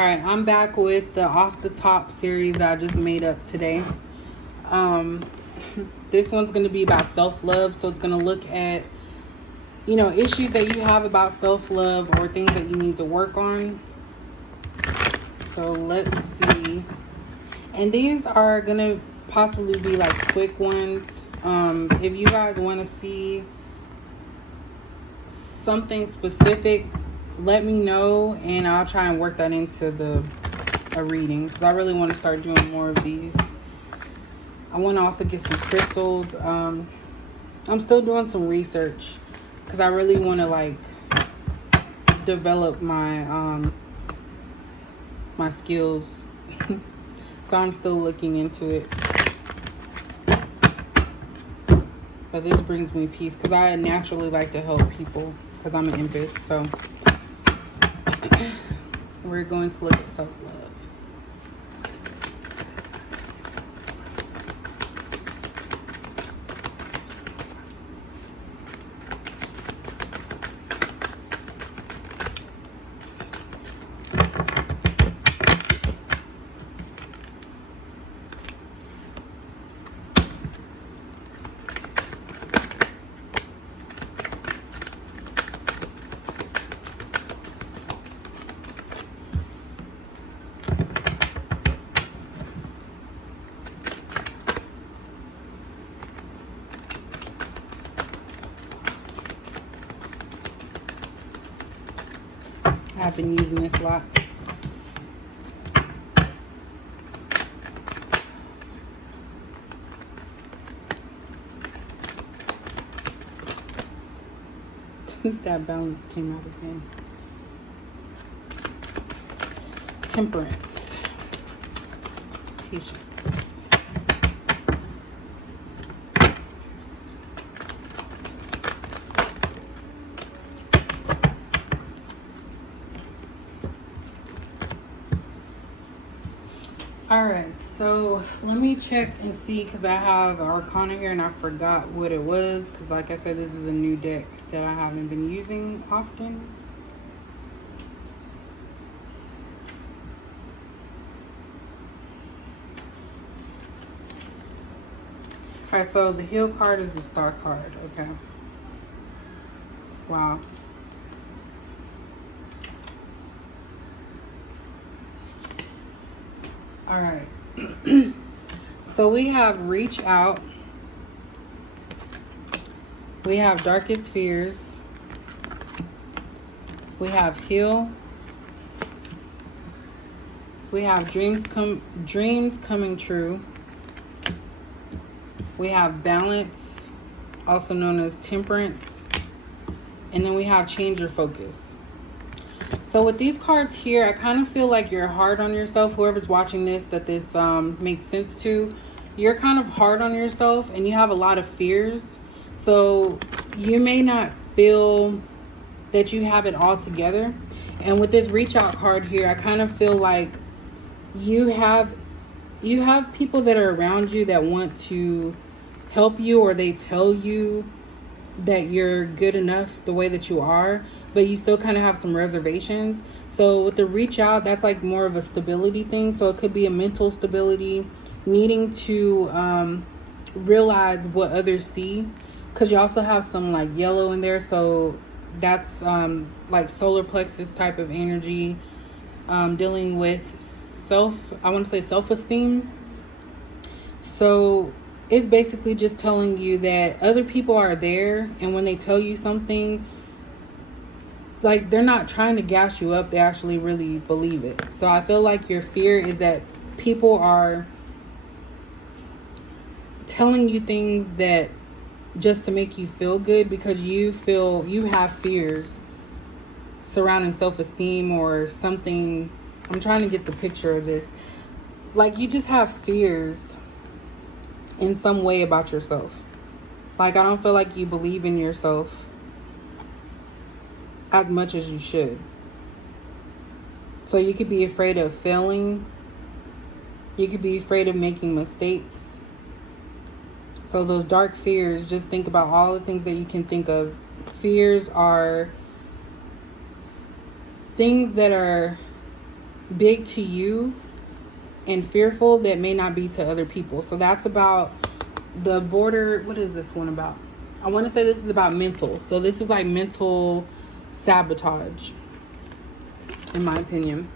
Alright, I'm back with the off the top series that I just made up today. This one's going to be about self-love. So it's going to look at, issues that you have about self-love or things that you need to work on. So let's see. And these are going to possibly be like quick ones. If you guys want to see something specific, let me know and I'll try and work that into a reading, because I really want to start doing more of these. I want to also get some crystals. I'm still doing some research because I really want to develop my my skills. So I'm still looking into it. But this brings me peace because I naturally like to help people because I'm an empath. So we're going to look at self-love. I've been using this a lot. That balance came out again. Temperance. Patience. Alright, so let me check and see, because I have Arcana here and I forgot what it was, because like I said, this is a new deck that I haven't been using often. Alright, so the Heal card is the Star card. Okay. Wow. All right. So we have Reach Out. We have Darkest Fears. We have Heal. We have Dreams Coming True. We have Balance, also known as Temperance. And then we have Change Your Focus. So with these cards here, I kind of feel like you're hard on yourself. Whoever's watching this, that this makes sense to. You're kind of hard on yourself and you have a lot of fears. So you may not feel that you have it all together. And with this Reach Out card here, I kind of feel like you have people that are around you that want to help you, or they tell you that you're good enough the way that you are, but you still kind of have some reservations. So with the Reach Out, that's like more of a stability thing. So it could be a mental stability, needing to realize what others see, because you also have some like yellow in there. So that's like solar plexus type of energy, dealing with self-esteem. So it's basically just telling you that other people are there, and when they tell you something, like, they're not trying to gas you up, they actually really believe it. So I feel like your fear is that people are telling you things that just to make you feel good, because you feel you have fears surrounding self-esteem or something. I'm trying to get the picture of this. Like, you just have fears in some way about yourself. Like, I don't feel like you believe in yourself as much as you should. So you could be afraid of failing. You could be afraid of making mistakes. So those dark fears, just think about all the things that you can think of. Fears are things that are big to you and fearful that may not be to other people. So that's about the border. What is this one about? I want to say this is about mental. So this is like mental sabotage, in my opinion.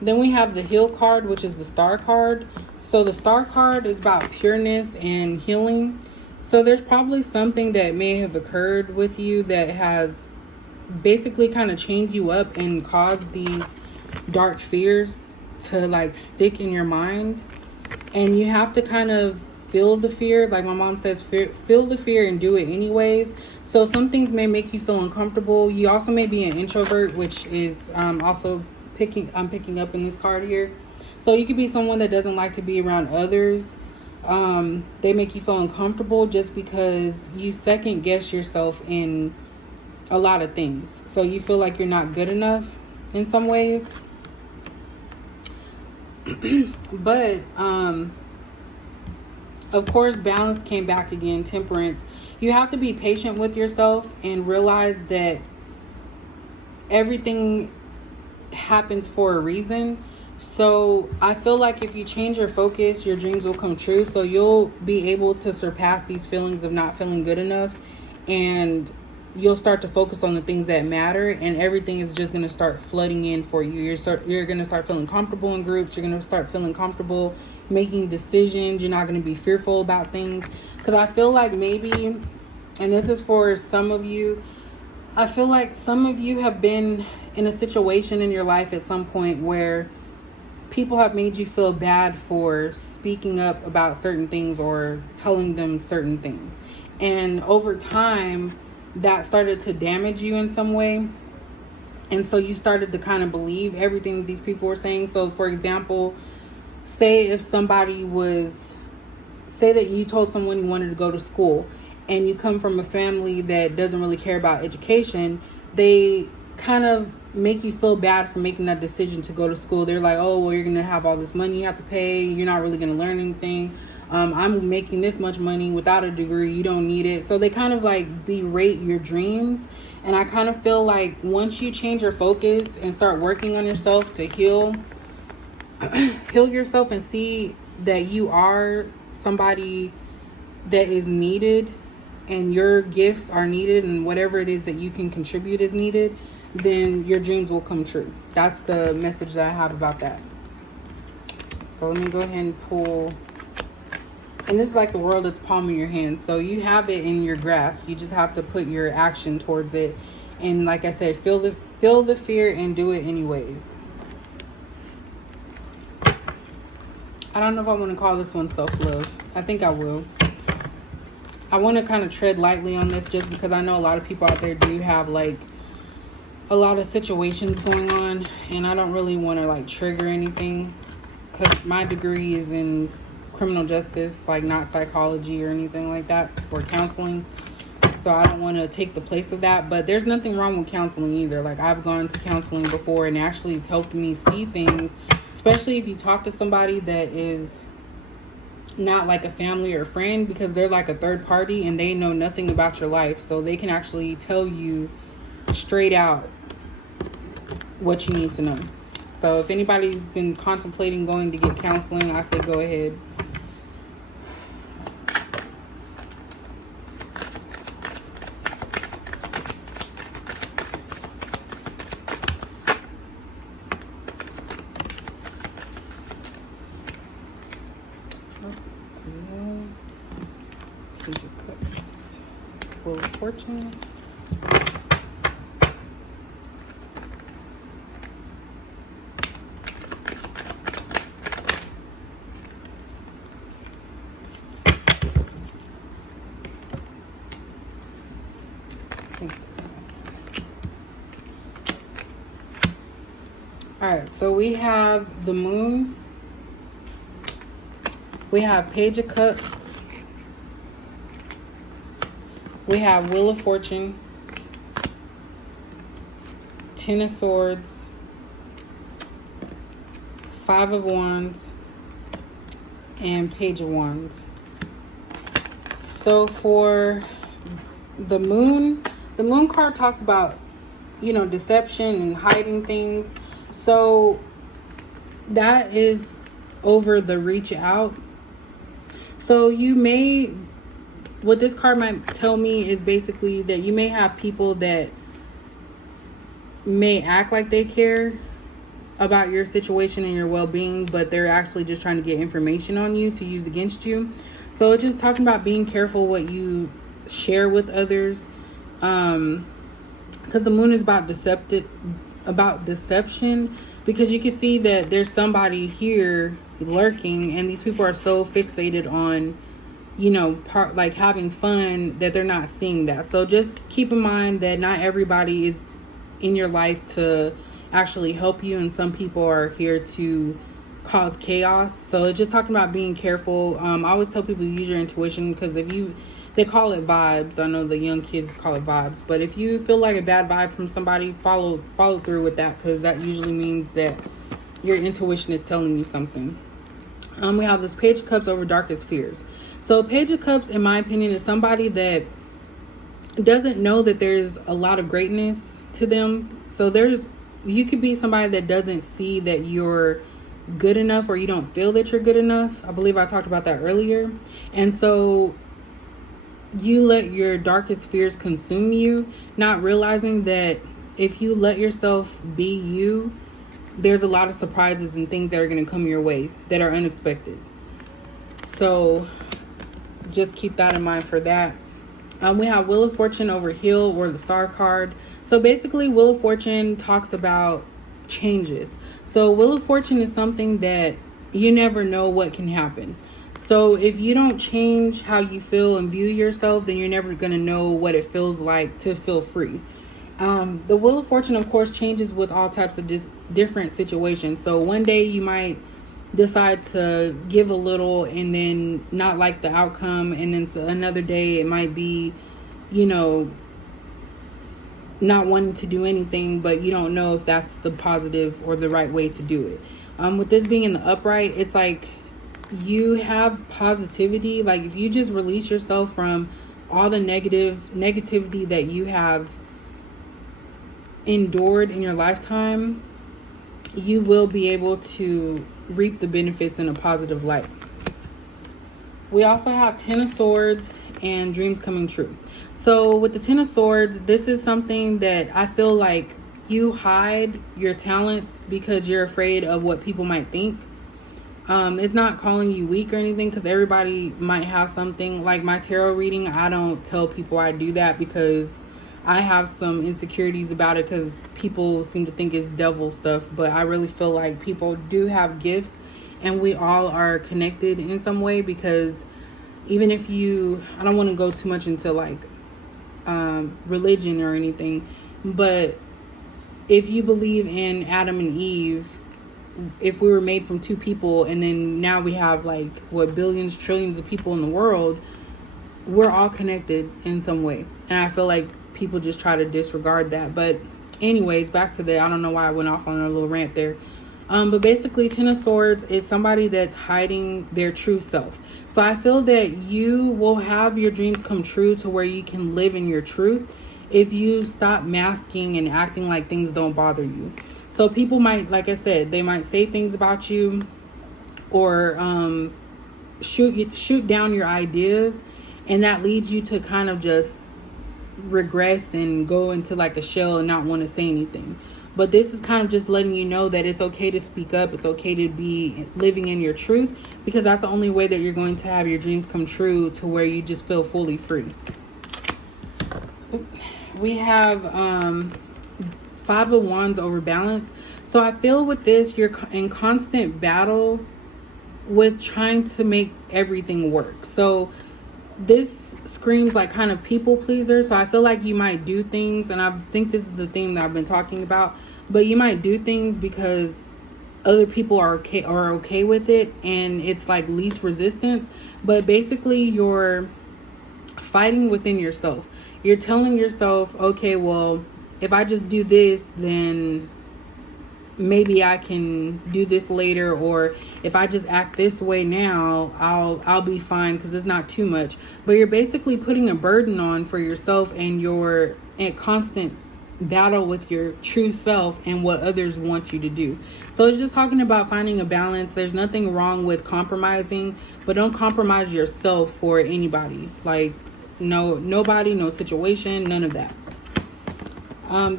Then we have the heal card, which is the star card. So the star card is about pureness and healing. So there's probably something that may have occurred with you that has basically kind of changed you up and caused these dark fears to like stick in your mind. And you have to kind of feel the fear. Like my mom says, feel the fear and do it anyways. So some things may make you feel uncomfortable. You also may be an introvert, which is also I'm picking up in this card here. So you could be someone that doesn't like to be around others. They make you feel uncomfortable just because you second guess yourself in a lot of things. So you feel like you're not good enough in some ways. But of course, balance came back again, temperance. You have to be patient with yourself and realize that everything happens for a reason. So I feel like if you change your focus, your dreams will come true. So you'll be able to surpass these feelings of not feeling good enough, and you'll start to focus on the things that matter, and everything is just going to start flooding in for you. You're going to start feeling comfortable in groups. You're going to start feeling comfortable making decisions. You're not going to be fearful about things. Because I feel like maybe, and this is for some of you, I feel like some of you have been in a situation in your life at some point where people have made you feel bad for speaking up about certain things or telling them certain things. And over time, that started to damage you in some way. And so you started to kind of believe everything that these people were saying. So for example, say that you told someone you wanted to go to school, and you come from a family that doesn't really care about education, they kind of make you feel bad for making that decision to go to school. They're like, oh, well, you're going to have all this money you have to pay. You're not really going to learn anything. I'm making this much money without a degree. You don't need it. So they kind of like berate your dreams. And I kind of feel like once you change your focus and start working on yourself to heal yourself and see that you are somebody that is needed and your gifts are needed and whatever it is that you can contribute is needed, then your dreams will come true. That's the message that I have about that. So let me go ahead and pull. And this is like the world at the palm of your hand. So you have it in your grasp. You just have to put your action towards it. And like I said, feel the fear and do it anyways. I don't know if I want to call this one self-love. I think I will. I want to kind of tread lightly on this just because I know a lot of people out there do have like a lot of situations going on, and I don't really want to like trigger anything because my degree is in criminal justice, like not psychology or anything like that, or counseling. So I don't want to take the place of that, but there's nothing wrong with counseling either. Like I've gone to counseling before and actually it's helped me see things, especially if you talk to somebody that is not like a family or friend, because they're like a third party and they know nothing about your life. So they can actually tell you straight out what you need to know. So if anybody's been contemplating going to get counseling, I say go ahead. Page of Cups. Wheel of Fortune. Alright, so we have the Moon. We have Page of Cups. We have Wheel of Fortune. Ten of Swords. Five of Wands. And Page of Wands. So for the Moon card talks about, deception and hiding things. So that is over the reach out. So you may, what this card might tell me is basically that you may have people that may act like they care about your situation and your well-being, but they're actually just trying to get information on you to use against you. So it's just talking about being careful what you share with others, because the moon is about deception, because you can see that there's somebody here lurking, and these people are so fixated on, you know, like having fun, that they're not seeing that. So just keep in mind that not everybody is in your life to actually help you, and some people are here to cause chaos. So it's just talking about being careful. I always tell people to use your intuition, because they call it vibes. I know the young kids call it vibes, but if you feel like a bad vibe from somebody, follow through with that, because that usually means that your intuition is telling you something. We have this Page of Cups over Darkest Fears. So Page of Cups, in my opinion, is somebody that doesn't know that there's a lot of greatness to them. So you could be somebody that doesn't see that you're good enough, or you don't feel that you're good enough. I believe I talked about that earlier. And so you let your darkest fears consume you, not realizing that if you let yourself be you, there's a lot of surprises and things that are going to come your way that are unexpected. So just keep that in mind for that. We have Wheel of Fortune over Heal, or the Star card. So basically, Wheel of Fortune talks about changes. So Wheel of Fortune is something that you never know what can happen. So if you don't change how you feel and view yourself, then you're never going to know what it feels like to feel free. The Wheel of Fortune, of course, changes with all types of different situations. So one day you might decide to give a little and then not like the outcome, and then another day it might be, you know, not wanting to do anything, but you don't know if that's the positive or the right way to do it. With this being in the upright, it's like you have positivity. Like if you just release yourself from all the negativity that you have endured in your lifetime, you will be able to reap the benefits in a positive light. We also have Ten of Swords and Dreams Coming True. So with the Ten of Swords, this is something that I feel like you hide your talents because you're afraid of what people might think. It's not calling you weak or anything, because everybody might have something. Like my tarot reading, I don't tell people I do that because I have some insecurities about it, because people seem to think it's devil stuff. But I really feel like people do have gifts, and we all are connected in some way, because even if I don't want to go too much into like religion or anything, but if you believe in Adam and Eve, if we were made from two people, and then now we have like billions, trillions of people in the world, we're all connected in some way. And I feel like people just try to disregard that. But anyways, back to that. I don't know why I went off on a little rant there. But basically, Ten of Swords is somebody that's hiding their true self. So I feel that you will have your dreams come true to where you can live in your truth if you stop masking and acting like things don't bother you. So people might, like I said, they might say things about you, or shoot down your ideas, and that leads you to kind of just regress and go into like a shell and not want to say anything. But this is kind of just letting you know that it's okay to speak up. It's okay to be living in your truth, because that's the only way that you're going to have your dreams come true, to where you just feel fully free. We have Five of Wands over Balance. So I feel with this, you're in constant battle with trying to make everything work. So this screams like kind of people pleaser. So I feel like you might do things, and I think this is the theme that I've been talking about, but you might do things because other people are okay with it, and it's like least resistance. But basically you're fighting within yourself. You're telling yourself, okay, well, if I just do this, then maybe I can do this later, or if I just act this way now, I'll be fine because it's not too much. But you're basically putting a burden on for yourself, and you're at constant battle with your true self and what others want you to do. So it's just talking about finding a balance. There's nothing wrong with compromising, but don't compromise yourself for anybody. Like, nobody, no situation, none of that.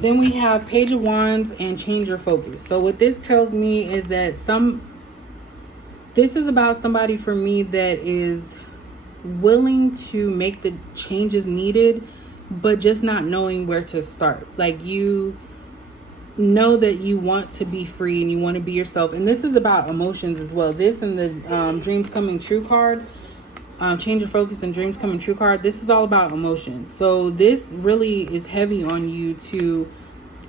Then we have Page of Wands and change your focus. So what this tells me is that this is about somebody for me that is willing to make the changes needed, but just not knowing where to start. Like, you know that you want to be free and you want to be yourself. And this is about emotions as well. This and the Dreams Coming True card, change your focus and Dreams Coming True card. This is all about emotions. So this really is heavy on you to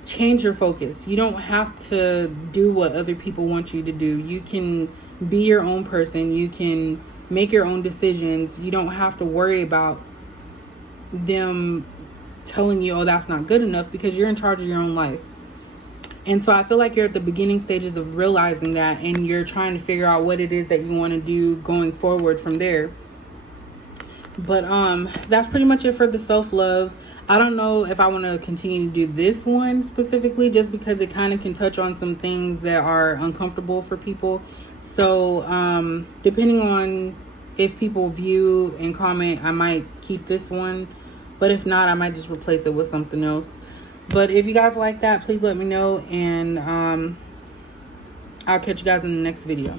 change your focus. You don't have to do what other people want you to do. You can be your own person. You can make your own decisions. You don't have to worry about them telling you, oh, that's not good enough, because you're in charge of your own life. And so I feel like you're at the beginning stages of realizing that, and you're trying to figure out what it is that you want to do going forward from there. But that's pretty much it for the self-love. I don't know if I want to continue to do this one specifically, just because it kind of can touch on some things that are uncomfortable for people. So depending on if people view and comment, I might keep this one. But if not, I might just replace it with something else. But if you guys like that, please let me know. And I'll catch you guys in the next video.